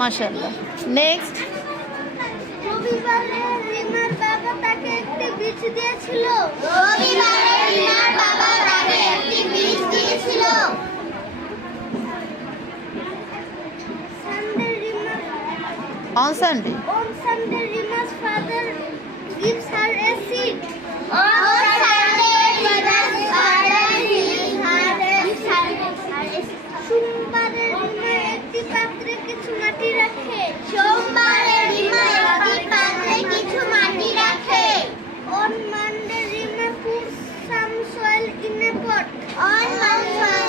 মাশাআল্লাহ। নেক্সট, রবিবারে রিমার বাবা তাকে একটি বীজ দিয়েছিল। রবিবারে রিমার বাবা তাকে একটি বীজ দিয়েছিল। সানডে রিমার on Sunday, On Sunday, Rima's father gives her a seed. On Sunday, Rima's father gives her a seed. সোমবারে রিমা একটি পাত্রে কিছু মাটি রাখে। সোমবারে রিমা একটি পাত্রে কিছু মাটি রাখে। On Monday, Rima puts some soil in a pot. On Monday,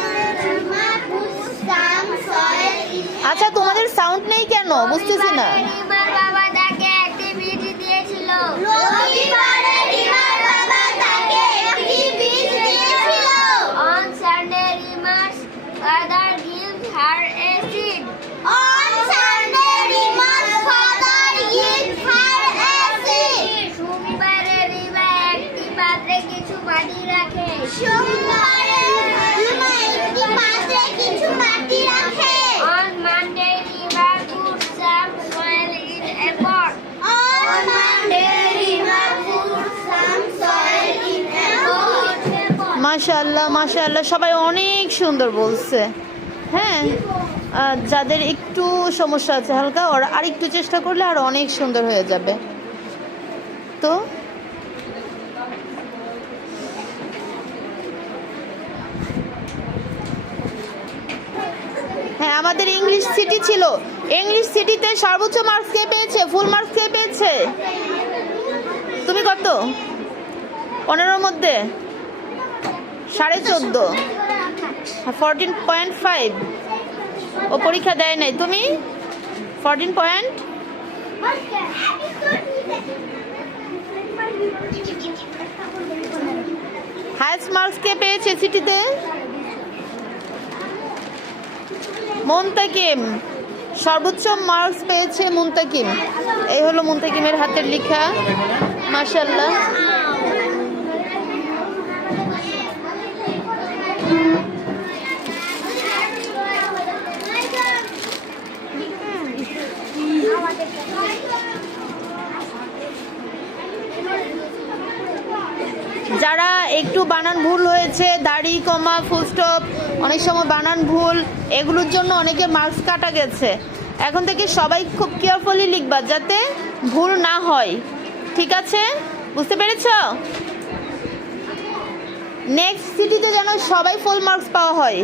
Rima puts some soil in a pot. আচ্ছা তোমাদের সাউন্ড নেই কেন বুঝতেছি না। রিমার বাবা তাকে একটি বীজ দিয়েছিল। রবিবারে রিমার বাবা তাকে একটি বীজ দিয়েছিল। On Sunday, Rima's father gives her a seed. On Sunday, Rima's father gives her a seed. সোমবারে রিমা একটি পাত্রে কিছু মাটি রাখে। সোমবারে রিমা একটি পাত্রে কিছু মাটি রাখে। On Monday, Rima puts some soil in a pot. On Monday, Rima puts some soil in a pot. মাশাআল্লাহ মাশাআল্লাহ, সবাই অনেক সুন্দর বলছে। হ্যাঁ, যাদের একটু সমস্যা আছে হালকা, ওরা আর একটু চেষ্টা করলে আর অনেক সুন্দর হয়ে যাবে। তো হ্যাঁ, আমাদের ইংলিশ সিটি ছিল। ইংলিশ সিটিতে সর্বোচ্চ মার্কস কে পেয়েছে? ফুল মার্কস কে পেয়েছে? তুমি কত? 15-র মধ্যে 14.5, 14.5। ও পরীক্ষা দেয় নাই, তুমি 14 পয়েন্ট। হাইস্ট মার্কস কে পেয়েছে সিটিতে? মুনতাকিম, সর্বোচ্চ মার্কস পেয়েছে মুনতাকিম। এই হলো মুনতাকিমের হাতের লেখা, মাশাআল্লাহ। যারা একটু বানান ভুল হয়েছে, দাড়ি কমা ফুল স্টপ, অনেক সময় বানান ভুল, এগুলোর জন্য অনেকে মার্কস কাটা গেছে। এখন থেকে সবাই খুব কেয়ারফুলি লিখবা যাতে ভুল না হয়, ঠিক আছে? বুঝতে পেরেছ? নেক্সট সিটিতে যেন সবাই ফুল মার্কস পাওয়া হয়।